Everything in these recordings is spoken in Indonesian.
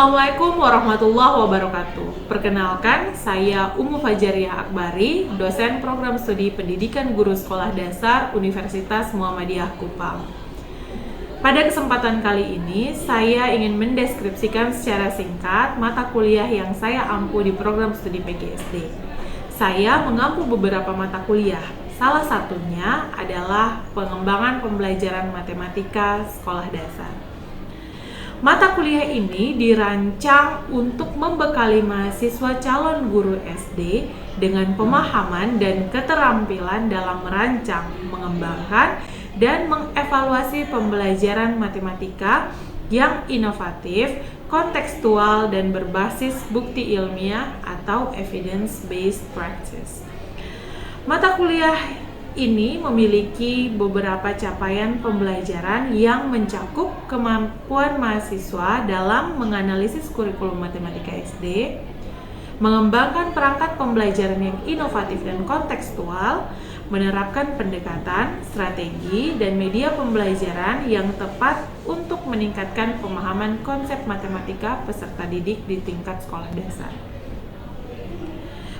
Assalamualaikum warahmatullahi wabarakatuh. Perkenalkan, saya Ummu Fajaria Akbari, dosen program studi pendidikan guru sekolah dasar Universitas Muhammadiyah Kupang. Pada kesempatan kali ini, saya ingin mendeskripsikan secara singkat mata kuliah yang saya ampu di program studi PGSD. Saya mengampu beberapa mata kuliah, salah satunya adalah pengembangan pembelajaran matematika sekolah dasar. Mata kuliah ini dirancang untuk membekali mahasiswa calon guru SD dengan pemahaman dan keterampilan dalam merancang, mengembangkan, dan mengevaluasi pembelajaran matematika yang inovatif, kontekstual, dan berbasis bukti ilmiah atau evidence-based practice. Mata kuliah ini memiliki beberapa capaian pembelajaran yang mencakup kemampuan mahasiswa dalam menganalisis kurikulum matematika SD, mengembangkan perangkat pembelajaran yang inovatif dan kontekstual, menerapkan pendekatan, strategi, dan media pembelajaran yang tepat untuk meningkatkan pemahaman konsep matematika peserta didik di tingkat sekolah dasar.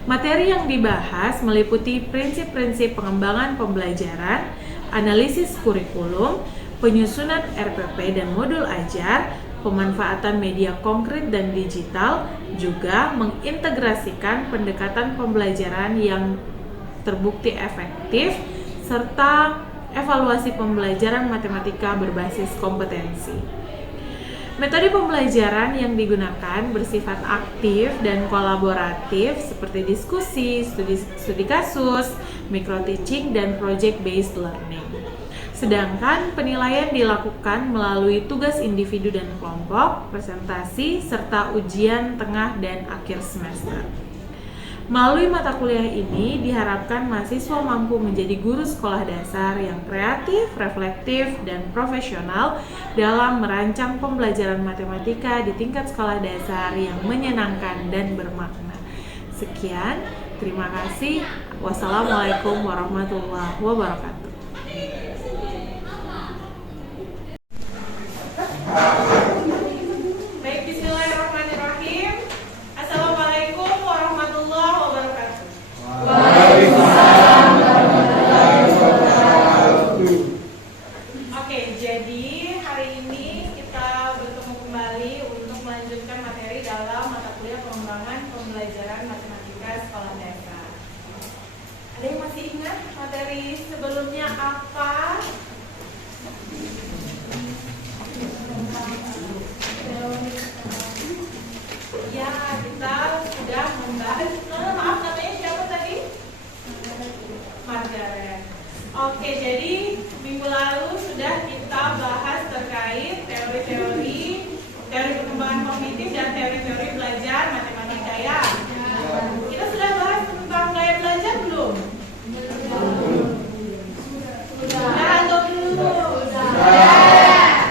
Materi yang dibahas meliputi prinsip-prinsip pengembangan pembelajaran, analisis kurikulum, penyusunan RPP dan modul ajar, pemanfaatan media konkret dan digital, juga mengintegrasikan pendekatan pembelajaran yang terbukti efektif, serta evaluasi pembelajaran matematika berbasis kompetensi. Metode pembelajaran yang digunakan bersifat aktif dan kolaboratif seperti diskusi, studi kasus, micro-teaching, dan project-based learning. Sedangkan penilaian dilakukan melalui tugas individu dan kelompok, presentasi, serta ujian tengah dan akhir semester. Melalui mata kuliah ini diharapkan mahasiswa mampu menjadi guru sekolah dasar yang kreatif, reflektif, dan profesional dalam merancang pembelajaran matematika di tingkat sekolah dasar yang menyenangkan dan bermakna. Sekian, terima kasih. Wassalamualaikum warahmatullahi wabarakatuh. Pembelajaran matematika sekolah dasar. Ada yang masih ingat materi sebelumnya apa? Ya, kita sudah membahas. Maaf, namanya siapa tadi? Margaret. Oke, jadi minggu lalu sudah kita bahas terkait teori-teori perkembangan kognitif dan teori-teori belajar matematika ya. Kita sudah bahas tentang gaya belajar belum? Sudah atau belum? Sudah.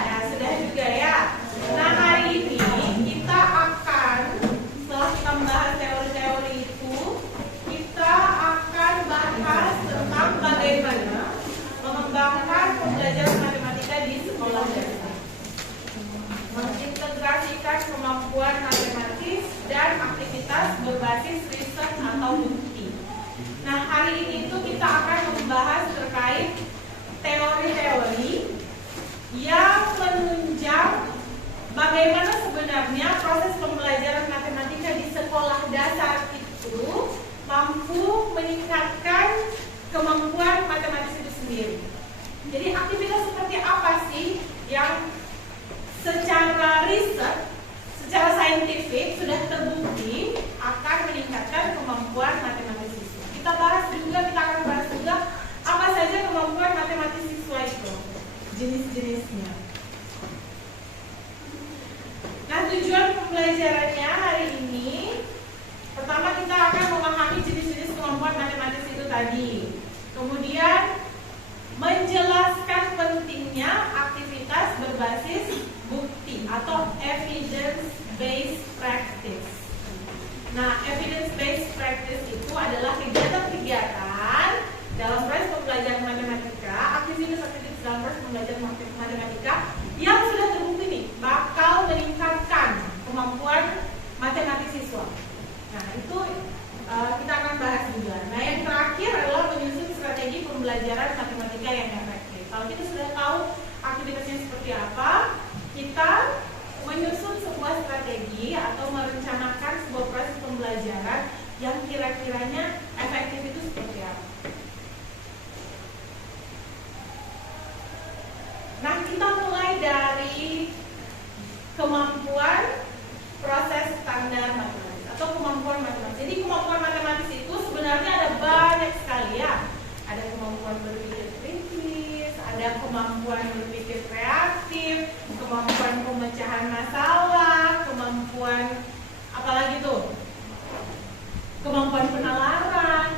Ya, sudah juga ya. Nah, hari ini kita akan, setelah kita membahas teori-teori itu, kita akan bahas tentang bagaimana mengembangkan pembelajaran matematika di sekolah dasar, mengintegrasikan kemampuan matematis dan aktivitas berbasis riset atau bukti. Nah, hari ini itu kita akan membahas terkait teori-teori yang menunjang bagaimana sebenarnya proses pembelajaran matematika di sekolah dasar itu mampu meningkatkan kemampuan matematis itu sendiri. Jadi aktivitas seperti apa sih yang secara riset, secara saintifik sudah terbukti akan meningkatkan kemampuan matematis siswa. Kita akan bahas juga apa saja kemampuan matematis siswa itu, jenis-jenisnya. Nah, tujuan pembelajarannya hari ini, pertama kita akan memahami jenis-jenis kemampuan matematis itu tadi. Kemudian menjelaskan pentingnya aktivitas berbasis bukti atau evidence-based practice. Nah, evidence-based practice itu adalah kegiatan-kegiatan dalam proses pembelajaran matematika, aktivitas dalam proses pembelajaran matematika yang sudah terbukti nih bakal meningkatkan kemampuan kemampuan berpikir kritis, ada kemampuan berpikir kreatif, kemampuan pemecahan masalah, kemampuan apalagi tuh? Kemampuan penalaran,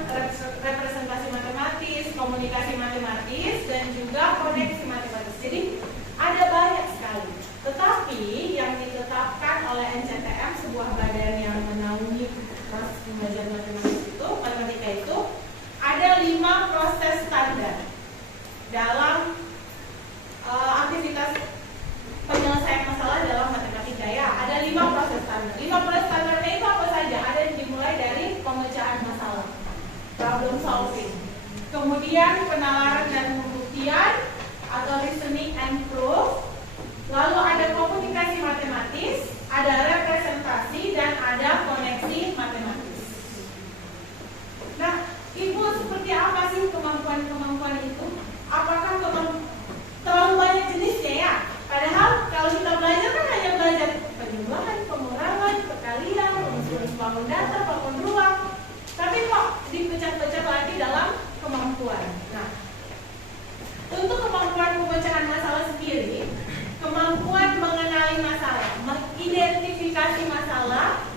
representasi matematis, komunikasi matematis, dan juga koneksi matematis. Jadi ada banyak sekali. Tetapi yang ditetapkan oleh NCTM, sebuah badan yang menaungi proses pembelajaran matematika itu, ada 5 proses standar dalam aktivitas penyelesaian masalah dalam matematika ya. Ada 5 proses standar. 5 proses standarnya itu apa saja? Ada yang dimulai dari pemecahan masalah, problem solving. Kemudian penalaran dan pembuktian atau reasoning and proof. Lalu ada komunikasi matematis, ada representasi, dan ada koneksi matematis. Nah, Ibu, seperti apa sih kemampuan-kemampuan itu? Apakah terlalu banyak jenisnya ya? Padahal kalau kita belajar kan hanya belajar penjumlahan, pengurangan, perkalian, bangun data, bangun ruang. Tapi kok dipecah-pecah lagi dalam kemampuan. Nah, untuk kemampuan pemecahan masalah sendiri, kemampuan mengenali masalah, mengidentifikasi masalah,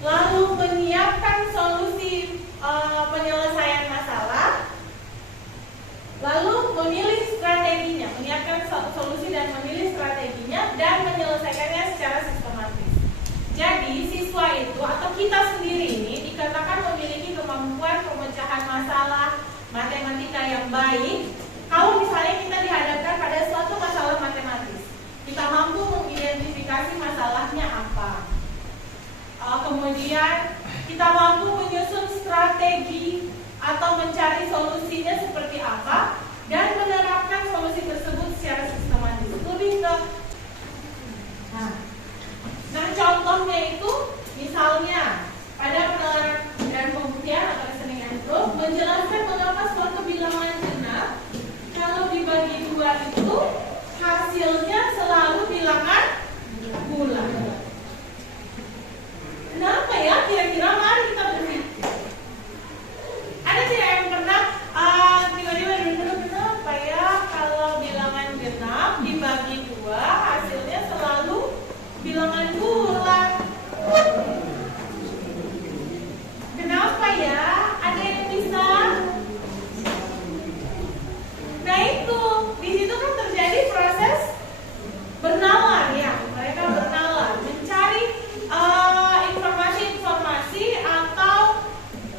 lalu menyiapkan solusi penyelesaian masalah, lalu memilih strateginya, menyiapkan solusi dan memilih strateginya, dan menyelesaikannya secara sistematis. Jadi siswa itu atau kita sendiri ini dikatakan memiliki kemampuan pemecahan masalah matematika yang baik kalau misalnya kita dihadapkan pada suatu masalah matematis. Kita mampu mengidentifikasi masalahnya apa. Kemudian kita mampu menyusun strategi atau mencari solusinya seperti apa dan menerapkan solusi tersebut secara sistematis. Lebih ke nah contohnya itu misalnya pada penalaran dan pembuktian atau reasoning and proof menjelaskan mengapa suatu bilangan genap kalau dibagi 2 itu hasilnya selalu bilangan bulat. Kenapa ya? Kira-kira mari kita berpikir. Ada tidak yang pernah tiba-tiba dulu kenapa ya kalau bilangan genap dibagi 2 hasilnya selalu bilangan bulat? Kenapa ya? Ada yang bisa? Nah itu, di situ kan terjadi proses bernalar ya. Mereka bernalar, mencari informasi-informasi atau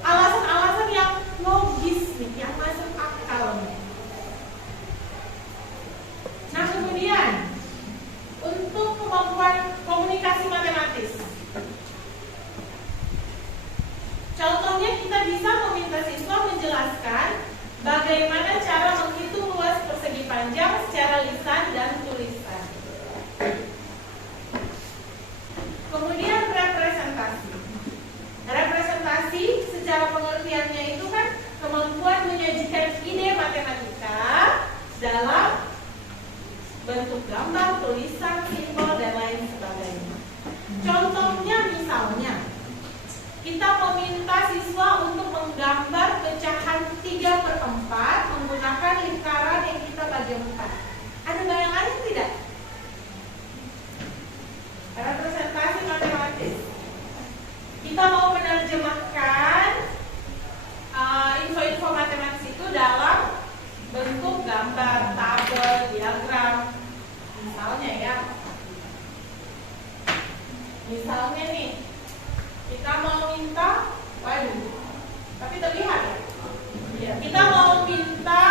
alasan-alasan yang logis nih, yang masuk akal nih. Nah kemudian untuk kemampuan komunikasi matematis, contohnya kita bisa meminta siswa menjelaskan bagaimana cara menghitung luas persegi panjang secara lisan dan tulisan. Kemudian representasi. Representasi secara pengertiannya itu kan kemampuan menyajikan ide matematika dalam bentuk gambar, tulisan, simbol, dan lain sebagainya. Contohnya misalnya, kita meminta siswa untuk menggambar pecahan 3/4 menggunakan lingkaran yang kita bagi 4. Ada bayangannya tidak? Representasi matematis. Kita mau menerjemahkan info-info matematis itu dalam bentuk gambar, tabel, diagram. Misalnya ya. Misalnya nih, kita mau minta, tapi terlihat ya? Kita mau minta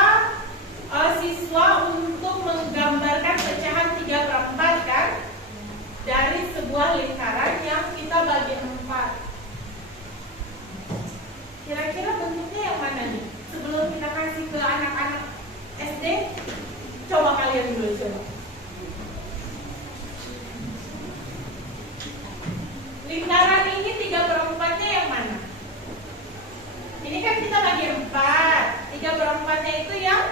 siswa untuk menggambarkan pecahan 3/4 kan? Dari sebuah lingkaran yang kita bagi 4. Kira-kira bentuknya yang mana nih? Sebelum kita kasih ke anak-anak SD, coba kalian dulu coba. Lingkaran ini 3/4-nya yang mana? Ini kan kita bagi 4. 3/4-nya itu yang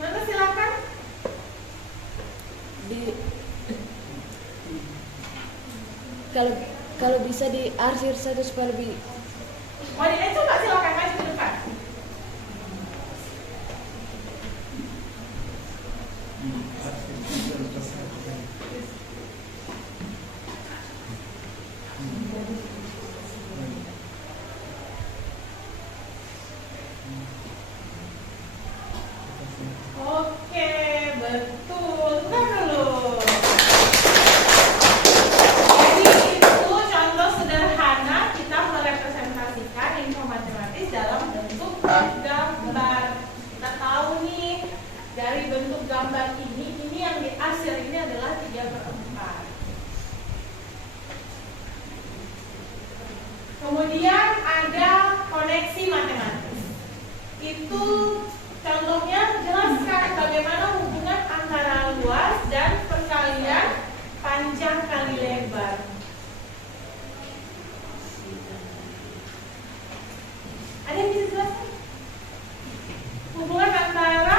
mana, silakan? Kalau bisa diarsir satu supaya lebih. Mau coba silakan maju ke depan. Kemudian ada koneksi matematis. Itu contohnya jelaskan bagaimana hubungan antara luas dan perkalian panjang kali lebar. Ada yang bisa jelaskan? Hubungan antara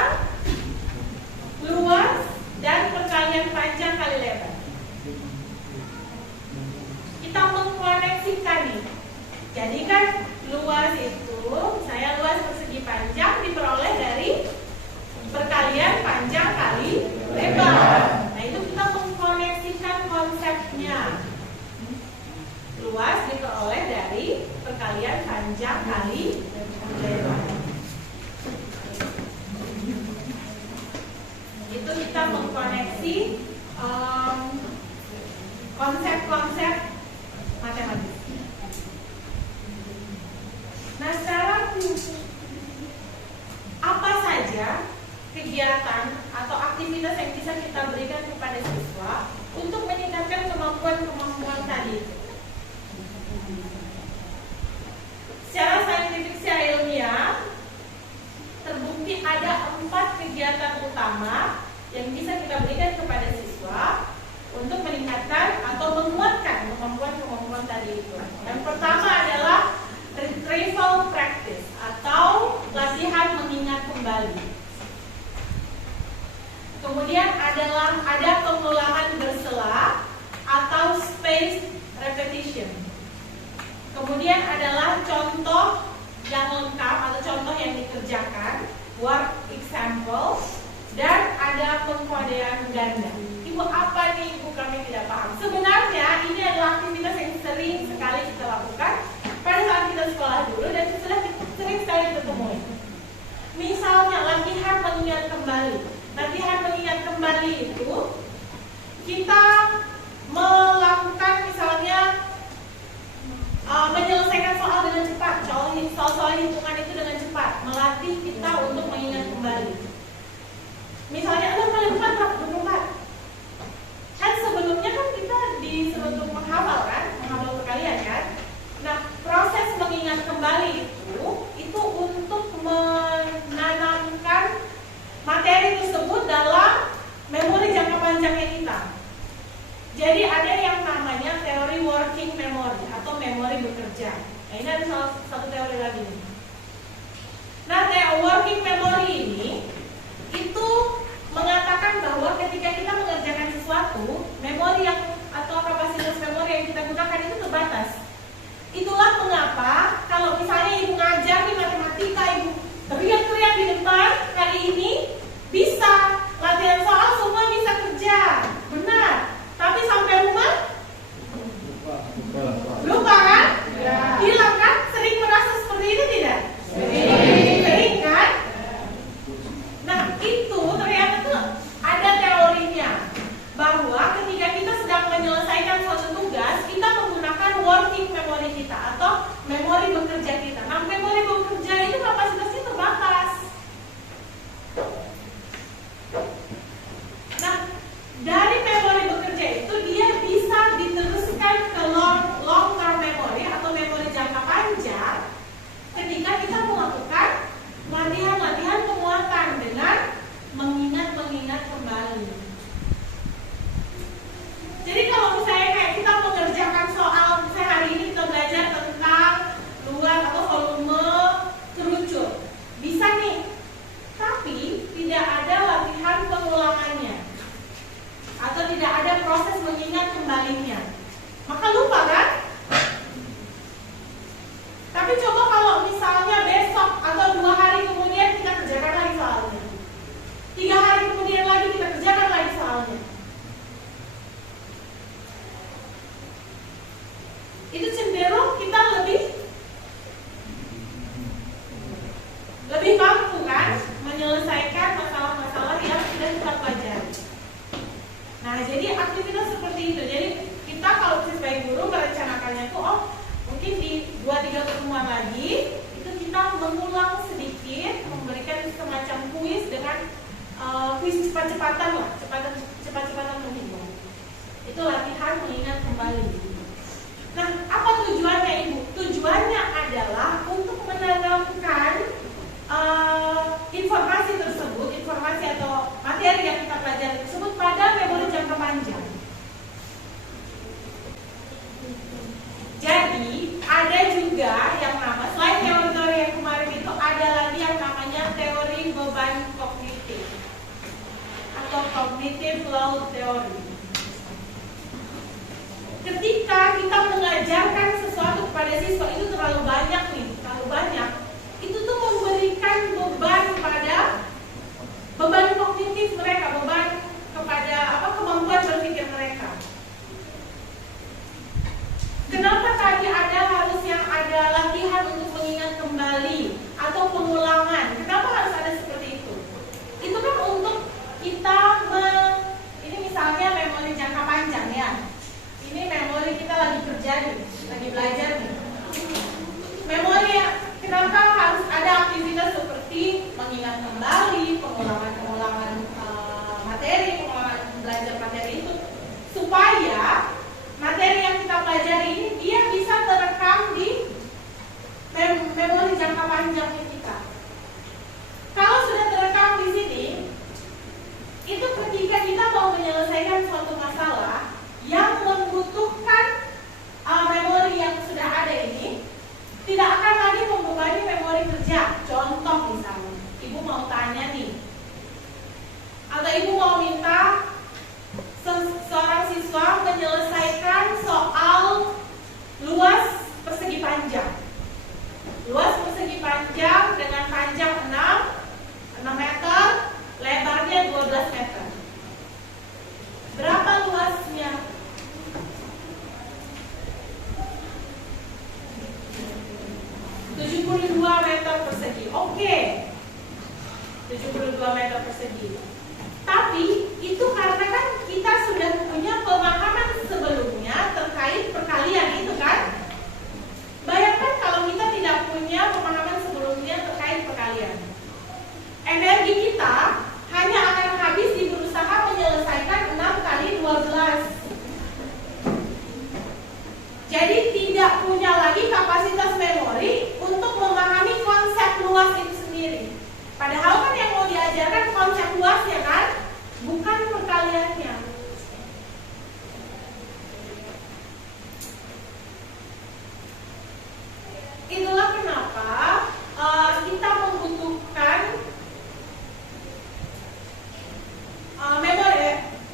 luas dan perkalian panjang kali lebar. Kita mengkoneksikan nih. Jadi kan luas itu, saya luas persegi panjang diperoleh dari perkalian panjang kali lebar. Nah itu kita mengkoneksikan konsepnya. Luas diperoleh dari perkalian panjang kali lebar. Itu kita mengkoneksi konsep-konsep matematis. Nah sekarang apa saja kegiatan atau aktivitas yang bisa kita berikan kepada siswa untuk meningkatkan kemampuan tadi? Secara saintifik, secara ilmiah, terbukti ada 4 kegiatan utama yang bisa kita berikan kepada siswa untuk meningkatkan atau menguatkan kemampuan tadi itu. Yang pertama adalah retrieval practice atau latihan mengingat kembali. Kemudian ada pengulangan bersela atau spaced repetition. Kemudian adalah contoh yang lengkap atau contoh yang dikerjakan, work example, dan ada pengkodean ganda. Ibu, apa nih Ibu, kami tidak paham. Sebenarnya ini adalah aktivitas yang sering sekali kita lakukan pada saat kita sekolah dulu dan sudah sering sekali kita temui. Misalnya latihan mengingat kembali. Latihan mengingat kembali itu kita melakukan misalnya menyelesaikan soal dengan cepat, soal hitungan itu dengan cepat, melatih kita untuk mengingat kembali. Misalnya 6 kali 4 berapa? 24. Kan sebelumnya kan kita disuruh untuk menghafal kan, menghafal perkalian kan. Nah, proses mengingat kembali itu untuk menanamkan materi tersebut dalam memori jangka panjangnya kita. Jadi ada yang namanya teori working memory atau memori bekerja. Nah, ini ada salah satu teori lagi nih. Nah, working memory ini itu mengatakan bahwa ketika kita mengerjakan sesuatu, memori yang atau kapasitas memori yang kita gunakan itu terbatas. Itulah mengapa kalau misalnya Ibu ngajar di matematika, Ibu teriak-teriak di depan, kali ini bisa latihan soal semua bisa kerja, benar. Tapi sampai rumah lupa kan? Hilang kan? Sering merasa seperti itu tidak? Sering kan? Nah itu ternyata tuh ada teorinya bahwa ketika kita sedang menyelesaikan suatu tugas, kita menggunakan working memory kita atau memori bekerja kita. Nah memori bekerja itu kapasitasnya terbatas. Nah dari memori bekerja itu dia bisa diteruskan ke long term memory atau memori jangka panjang ketika kita melakukan latihan-latihan penguatan dengan mengingat kembali. Jadi kalau misalnya kayak kita mengerjakan soal, misalnya hari ini kita belajar tentang luas atau volume kerucut, bisa nih, tapi tidak ada latihan pengulangannya atau tidak ada proses mengingat kembalinya, maka lupa kan? Tapi coba kalau misalnya besok atau 2 hari kemudian kita kerjakan lagi soalnya, 3 hari kemudian lagi kita kerjakan lagi soalnya, itu cenderung kita lebih mampu kan menyelesaikan masalah-masalah yang sudah kita pelajari. Nah, jadi aktivitas seperti itu. Jadi kita kalau sebagai guru merencanakannya itu, mungkin di 2-3 pertemuan lagi itu kita mengulang sedikit, memberikan semacam kuis dengan kuis cepat-cepatan lah, cepat-cepatan menghitung. Itu latihan mengingat kembali. Nah, apa tujuannya Ibu? Tujuannya cognitive load theory. Ketika kita mengajarkan sesuatu kepada siswa itu terlalu banyak nih, terlalu banyak, itu tuh memberikan beban kognitif mereka, beban kepada kemampuan berpikir mereka. Kenapa tadi harus ada latihan untuk mengingat kembali atau pengulangan? Kenapa harus ada seperti itu? Itu kan untuk kita ini misalnya memori jangka panjang ya. Ini memori kita lagi kerja nih, lagi belajar nih. Memori kenapa harus ada aktivitas seperti mengingat kembali, pengulangan materi, pengulangan belajar materi itu supaya materi yang kita pelajari ini dia bisa terekam di memori jangka panjangnya kita. Kalau sudah terekam di sini, itu ketika kita mau menyelesaikan suatu masalah yang membutuhkan memori yang sudah ada ini, tidak akan lagi membebani memori kerja. Contoh misalnya, ibu mau tanya nih, atau ibu mau minta seorang siswa menyelesaikan soal luas persegi panjang. Luas persegi panjang dengan panjang 6 meter, lebarnya 12 meter. Berapa luasnya? 72 meter persegi. Oke. 72 meter persegi. Tapi itu karena kan kita sudah punya pemahaman sebelumnya terkait perkalian itu kan. Bayangkan kalau kita tidak punya pemahaman sebelumnya terkait perkalian. Energi kita hanya akan habis di berusaha menyelesaikan 6 kali 12. Jadi tidak punya lagi kapasitas memori untuk memahami konsep luas itu sendiri. Padahal kan yang mau diajarkan konsep luasnya kan, bukan perkaliannya. Itulah kenapa kita membutuhkan memori,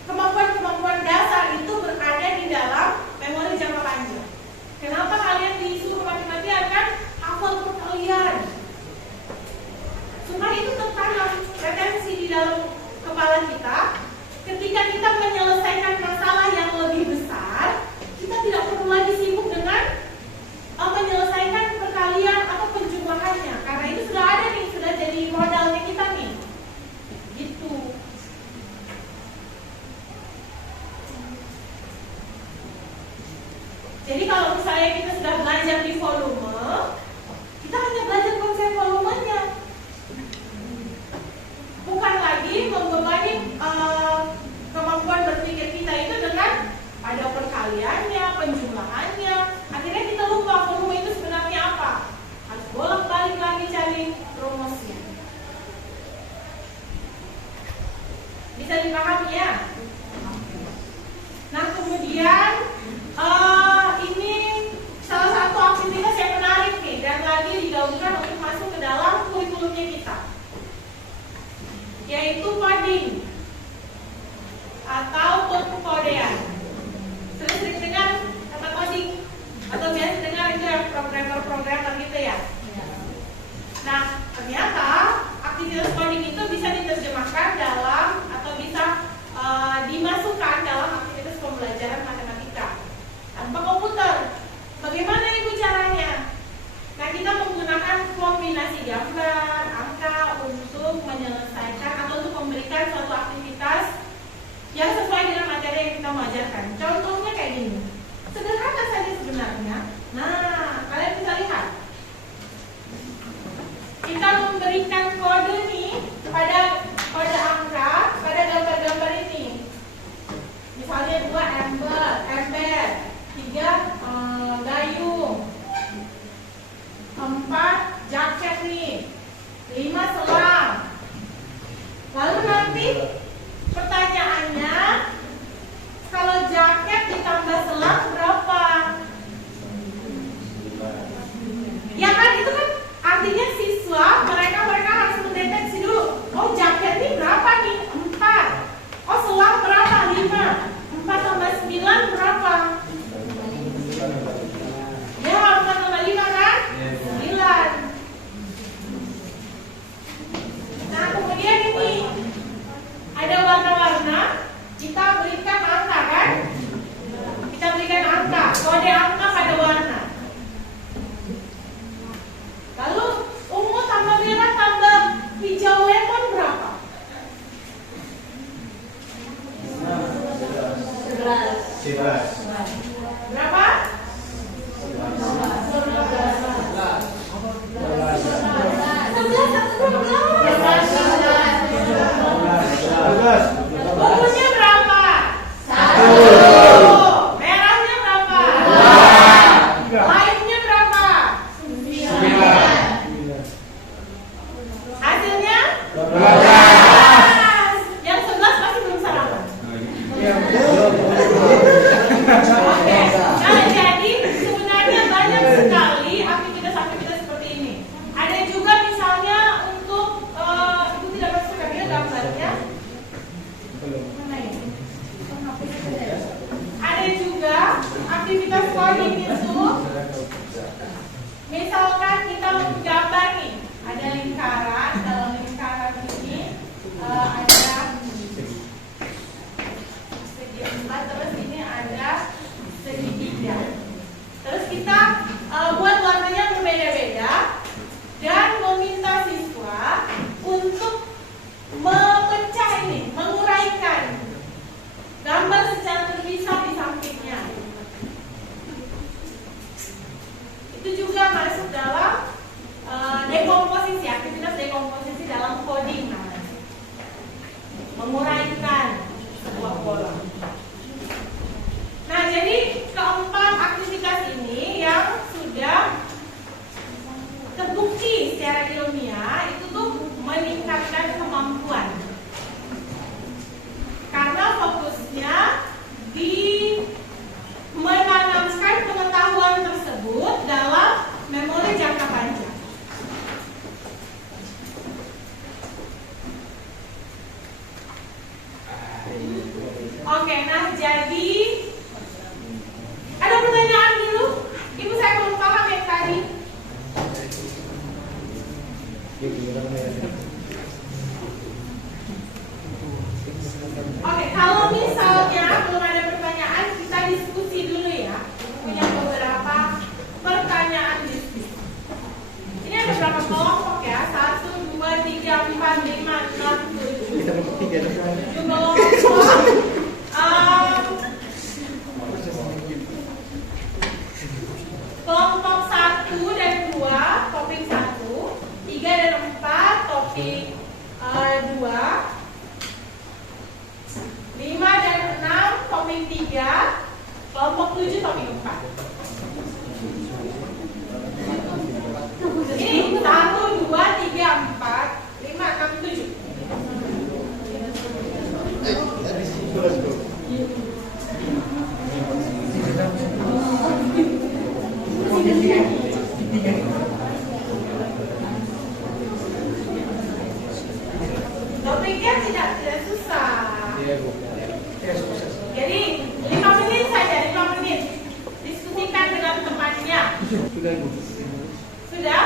kemampuan-kemampuan dasar itu berada di dalam memori jangka panjang. Kenapa kalian disuruh mati-matian kan hafal perkalian? Supaya itu tertanam retensi di dalam kepala kita. Ketika kita menyelesaikan masalah yang lebih besar, kita tidak perlu lagi sibuk dengan menyelesaikan perkalian atau penjumlahannya, karena itu sudah ada nih, sudah jadi modalnya kita nih. Gitu. Jadi kalau misalnya kita sudah belajar di volume, kita hanya belajar konsep volumenya. Bukan lagi membebani kemampuan berpikir kita itu dengan ada perkaliannya, penjumlahannya. Akhirnya kita lupa volume itu sebenarnya apa. Harus bolak-balik lagi cari rumusnya. Bisa dipahami ya? Nah kemudian ini salah satu aktivitas yang menarik nih dan lagi digaungkan untuk masuk ke dalam kurikulumnya kita, yaitu coding atau penkodean. Sering dengar kata coding atau biasa dengar itu ya programmer gitu ya. Nah ternyata aktivitas coding itu bisa diterjemahkan dalam atau bisa dimasukkan dalam aktivitas pembelajaran matematika. masuk dalam dekomposisi, aktivitas dekomposisi dalam coding namanya. Menguraikan sebuah pola. Nah, jadi keempat aktivitas ini yang sudah terbukti secara ilmiah itu tuh meningkatkan kemampuan. Karena fokusnya di menanamkan pengetahuan tersebut dalam memori jangka panjang. Oke, nah jadi ada pertanyaan dulu? Ibu saya belum paham yang tadi. Oke, kalau misalnya belum ada pertanyaan, kita diskusi dulu ya. Punya beberapa pertanyaan diskusi. Ini ada berapa kelompok ya? 1, 2, 3, 4, 5, 6, 7. Kita bertiga Kelompok. Kelompok 1 dan 2, topik 1, 3 dan 4, topik 2, 5 dan 6, topik 3, kelompok 7, topik 4. Ini 1, 2, 3, 4, 5, 6, 7. Topiknya tidak susah. Jadi 5 menit saja, 5 menit. Diskusikan dengan temannya. Sudah?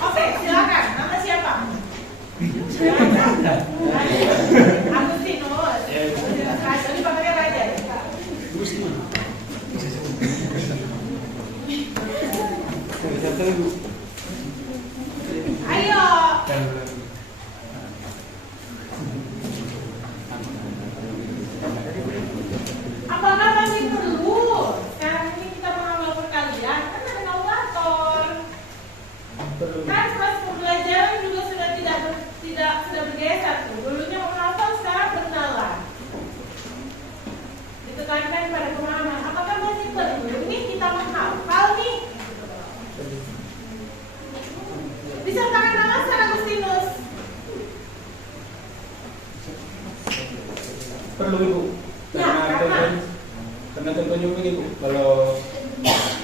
Oke, silakan. Nama siapa? Agustinus. Jadi pakai Raja. Ayo. Apakah masih perlu? Sekarang ini kita mengambil perkalian, kan ada kalkulator. Kan proses pembelajaran juga sudah bergeser tuh. Dulunya menghafal, sekarang berkenalan. Ditekankan pada pemahaman. Apakah masih perlu? Ini kita menghafal nih. Disertakan nama San Agustinus. Perlu Ibu. Karena contohnya begini Bu,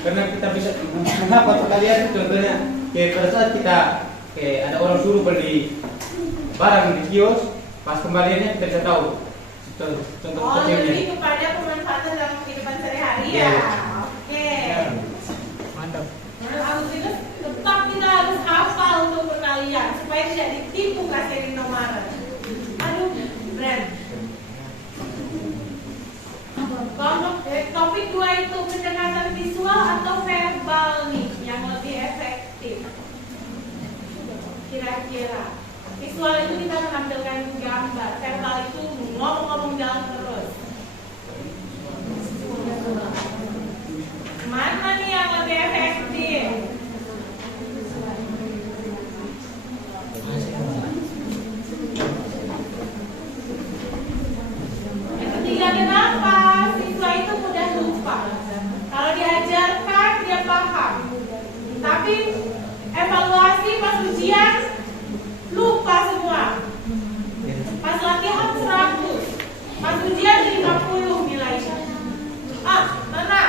karena kita bisa menghafal perkalian contohnya pada saat kita ada orang suruh beli barang di kios, pas kembaliannya kita bisa tahu. Contoh Lebih kepada pemanfaatan dalam kehidupan sehari-hari ya. Oke. Mantap. Menurut Agustinus tetap kita harus hafal untuk perkalian supaya tidak ditipu kasih nomaran. Aduh, brand. Topik 2 itu pendekatan visual atau verbal nih yang lebih efektif. Kira-kira visual itu kita menampilkan gambar, verbal itu ngomong-ngomong jalan terus. Mana nih yang lebih efektif? Yang ketiga, kenapa? Siswa itu mudah lupa. Kalau diajarkan dia paham, tapi evaluasi pas ujian lupa semua. Pas latihan 100, pas ujian 50 nilainya. Mana?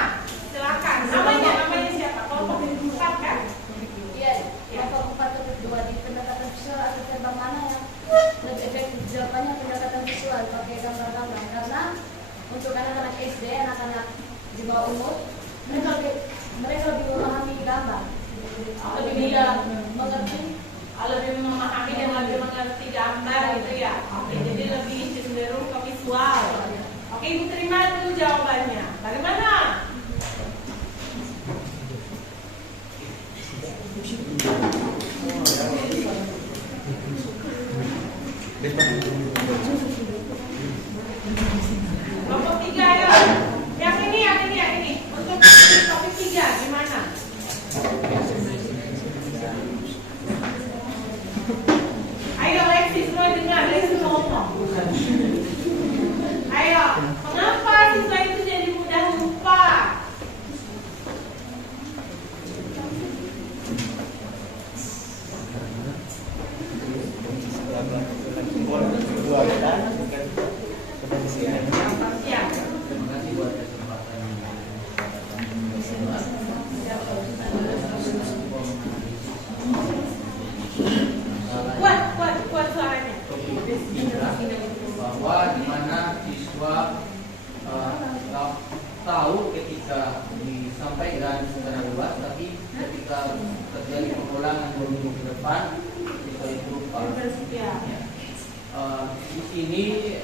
Silakan. Namanya siapa? Kelompok 4 kan? Iya, kelompok 4 ke 2 di pendekatan visual atau verbal mana yang lebih efektif? Jawabannya pendekatan visual pakai gambar-gambar, karena untuk anak-anak SD, anak-anak di bawah umur, mereka lebih memahami gambar, lebih mudah mengerti, Lebih memahami dan lebih mengerti gambar gitu ya. Oke, jadi lebih cenderung ke visual. Oke, Ibu terima dulu jawabannya. Bagaimana? Kelompok 3 ya. Yang ini. Untuk topik 3 gimana? Ayo, kenapa siswa itu jadi mudah lupa? Ya. Kuat suaranya. Bahwa di mana siswa tahu ketika disampaikan secara luas, tapi ketika terjadi pengulangan 2 minggu ke depan siswa itu lupa. Ya. Di sini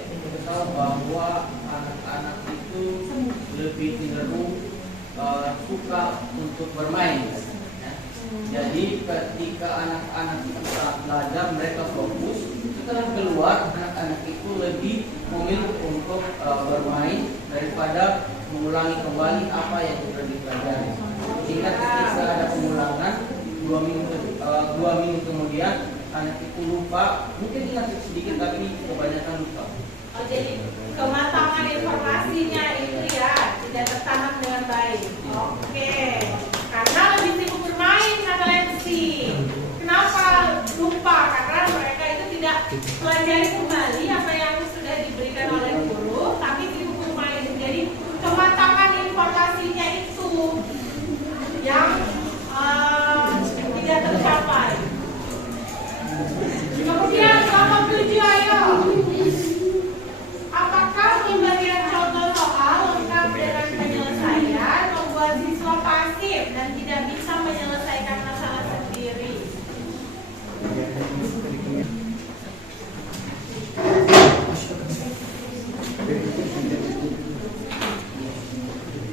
kita tahu bahwa anak-anak itu lebih cenderung suka untuk bermain. Jadi ketika anak-anak itu saat belajar mereka fokus, setelah keluar anak-anak itu lebih memilih untuk bermain daripada mengulangi kembali apa yang sudah dipelajari. Sehingga ketika ada pengulangan 2 minggu kemudian anak itu lupa, mungkin ingat sedikit tapi kebanyakan lupa. Oh, jadi kematangan informasinya itu ya tidak tertanam dengan baik. Oke. Karena lebih sibuk bermain kata Lensi. Kenapa lupa? Karena mereka itu tidak pelajari kembali apa yang sudah diberikan oleh guru, tapi sibuk bermain. Jadi kematangan informasinya itu yang tidak tercapai. Kemudian kelompok 7, ayo. Apakah pemberian contoh soal lengkap dengan penyelesaian membuat siswa pasif dan tidak bisa menyelesaikan masalah sendiri?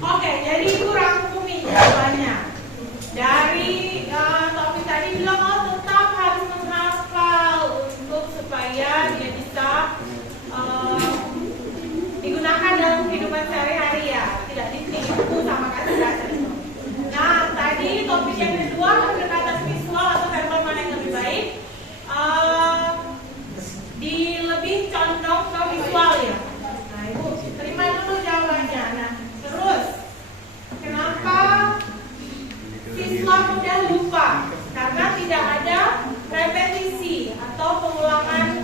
Oke, jadi itu rangkumi jawabannya. Dari topik tadi bilang tetap harus menghafal untuk supaya dia bisa digunakan dalam kehidupan sehari-hari ya, tidak ditipu sama kata-kata itu. Nah, tadi topik yang kedua pendekatan visual atau verbal mana yang lebih baik? Lebih condong ke visual ya. Nah, Ibu terima dulu jawabannya. Nah, terus kenapa siswa mudah lupa? Karena tidak ada repetisi atau pengulangan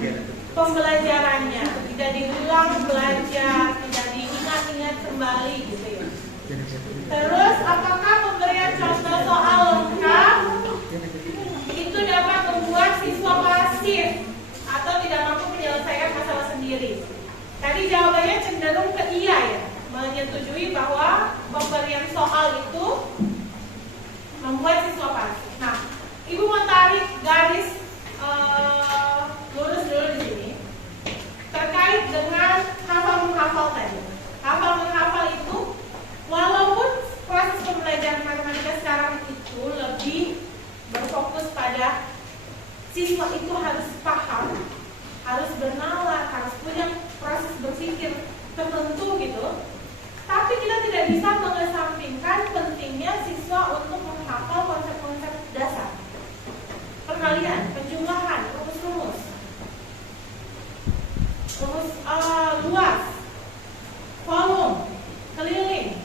pembelajarannya, tidak diulang belajar, tidak diingat-ingat kembali gitu ya. Terus apakah pemberian contoh soal lengkap itu dapat membuat siswa pasif atau tidak mampu menyelesaikan masalah sendiri? Tadi jawabannya cenderung ke iya ya, menyetujui bahwa pemberian soal itu membuat siswa pasif. Nah, Ibu mau tarik garis lurus dulu di sini terkait dengan hafal menghafal tadi. Hafal menghafal itu walaupun proses pembelajaran matematika sekarang itu lebih berfokus pada siswa itu harus paham, harus bernalar, harus punya proses berpikir tertentu gitu. Tapi kita tidak bisa mengesampingkan pentingnya siswa untuk menghafal konsep-konsep dasar. Perkalian, penjumlahan, rumus-rumus, rumus luas, volume, keliling,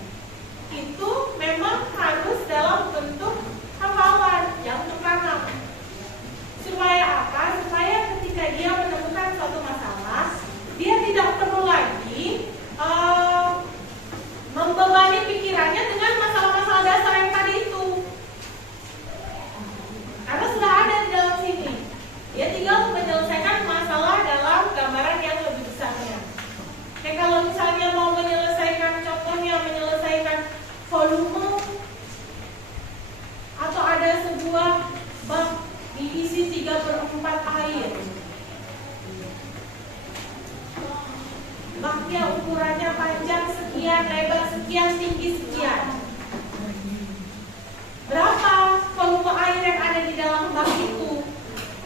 itu memang harus dalam bentuk hafalan yang tertanam. Supaya apa? Supaya ketika dia menemukan suatu masalah, dia tidak perlu lagi membebani pikirannya dengan masalah-masalah dasar yang tadi itu. Karena sudah ada di dalam sini. Dia tinggal menyelesaikan masalah dalam gambaran yang lebih besarnya. Kayak kalau misalnya mau menyelesaikan, contohnya menyelesaikan volume, atau ada sebuah bak diisi 3/4 air. Baknya ukurannya panjang sekian, lebar sekian, tinggi sekian. Berapa volume air yang ada di dalam bak itu?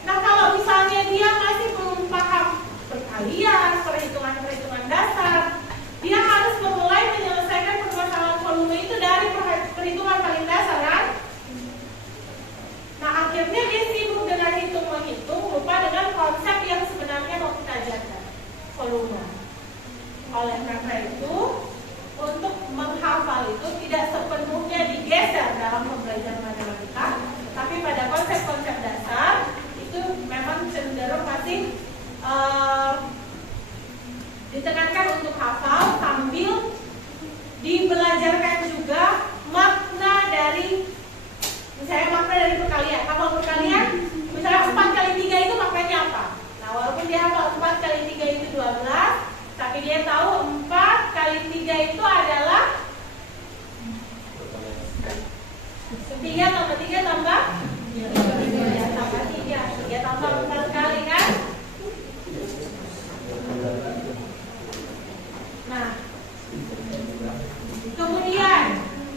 Nah, kalau misalnya dia masih belum paham perkalian, perhitungan-perhitungan dasar, dia harus memulai menyelesaikan permasalahan volume itu dari perhitungan paling dasar kan? Nah, akhirnya dia sibuk dengan hitung-menghitung, lupa dengan konsep yang sebenarnya mau kita ajarkan. makna dari perkalian. Hafal perkalian, misalnya 4 kali 3 itu maknanya apa? Nah, walaupun dia hafal 4 kali 3 itu 12, tapi dia tahu 4 kali 3 itu adalah 3 tambah 3 tambah 3 tambah 3. 3 tambah 4 kali kan? Nah, kemudian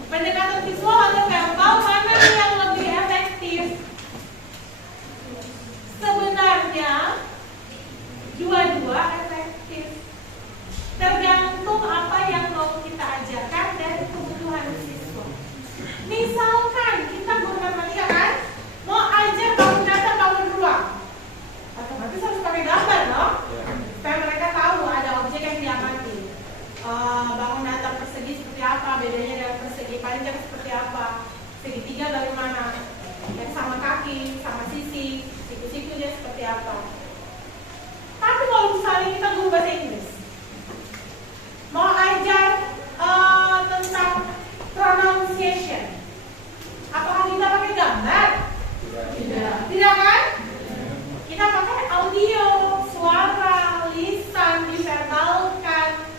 pendekatan visual atau verbal mana yang lebih efektif? Sebenarnya dua-dua efektif. Tergantung apa yang mau kita ajarkan dan kebutuhan siswa. Misalkan kita guru matematika kan, mau ajar bangun data, bangun ruang, otomatis harus pakai gambar dong, supaya mereka tahu ada objek yang diamati. Bangun data persegi seperti apa, bedanya dengan persegi panjang seperti apa, segitiga bagaimana, yang sama kaki, sama sisi, siku-sikunya seperti apa. Tapi kalau misalnya kita guru bahasa Inggris, mau ajar tentang pronunciation, apakah kita pakai gambar? Tidak kan? Kita pakai audio, suara, lisan, diverbalkan.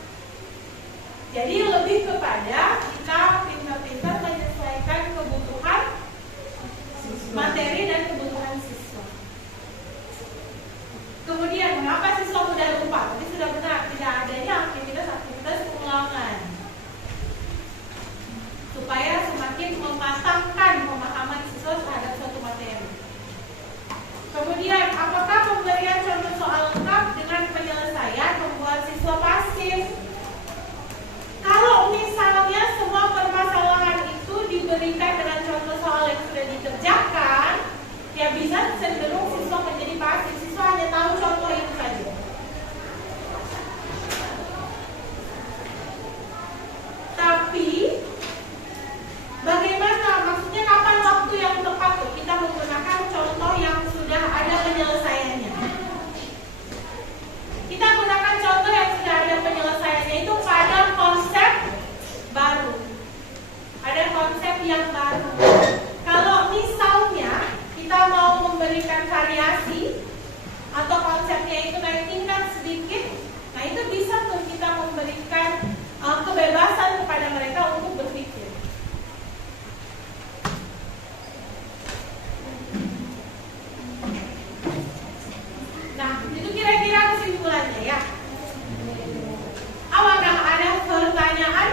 Jadi lebih kepada kita pintar-pintar menyesuaikan kebutuhan materi dan kebutuhan siswa. Kemudian mengapa siswa mudah lupa? Tadi sudah benar, tidak adanya aktivitas pengulangan supaya semakin mematangkan pemahaman siswa terhadap suatu materi. Kemudian, apakah pemberian contoh soal lengkap dengan penyelesaian membuat siswa pasif? Kalau misalnya semua permasalahan itu diberikan dengan contoh soal yang sudah dikerjakan, ya bisa cenderung siswa menjadi pasif. Siswa hanya tahu contoh itu saja. Tapi bagaimana? Maksudnya kapan waktu yang tepat tuh kita menggunakan contoh yang sudah ada penyelesaiannya? Kita gunakan contoh yang sudah ada penyelesaiannya itu pada konsep baru. Ada konsep yang baru. Kalau misalnya kita mau memberikan variasi atau konsepnya itu naik tingkat sedikit, nah itu bisa tuh kita memberikan kebebasan kepada mereka untuk berpikir. Nah, itu kira-kira kesimpulannya ya. Apakah ada pertanyaan?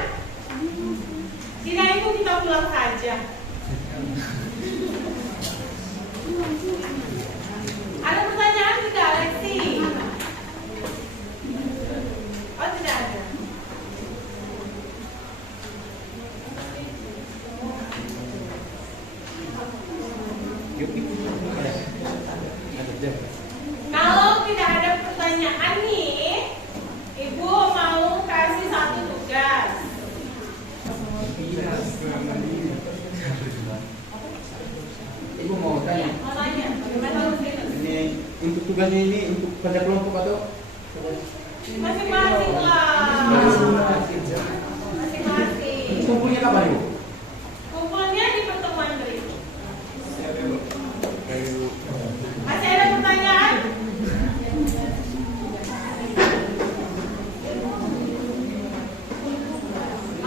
Tidak, itu kita pulang saja. Ada pertanyaan tidak, Lexi? Oh, tidak ada. Kalau tidak ada pertanyaan nih, Ibu mau kasih satu tugas. Ibu mau tanya. Mau tanya, bagaimana harusnya? Ini untuk tugasnya ini untuk kerja kelompok atau? Masing-masing lah. Masing-masing. Kumpulnya kapan Ibu? Kumpulnya di pertemuan berikut. Masih ada pertanyaan?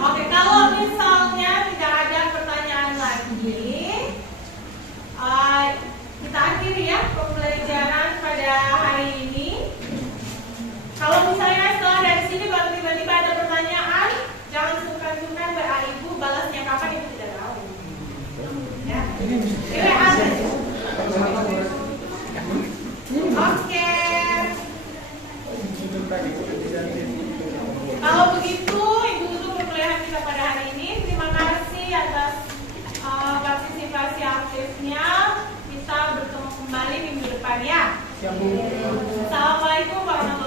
Oke, kalau misalnya tidak ada pertanyaan lagi, kita akhiri ya pembelajaran pada hari ini. Kalau misalnya setelah dari sini baru tiba-tiba ada pertanyaan, jangan sungkan-sungkan WA Ibu, balasnya kapan Ibu tidak tahu. Ya. Ini ada. Oke. Kalau begitu, Ibu tutup perkuliahan kita pada hari ini. Terima kasih atas partisipasi aktifnya. Kita bertemu kembali minggu depan ya. Assalamualaikum warahmatullahi wabarakatuh.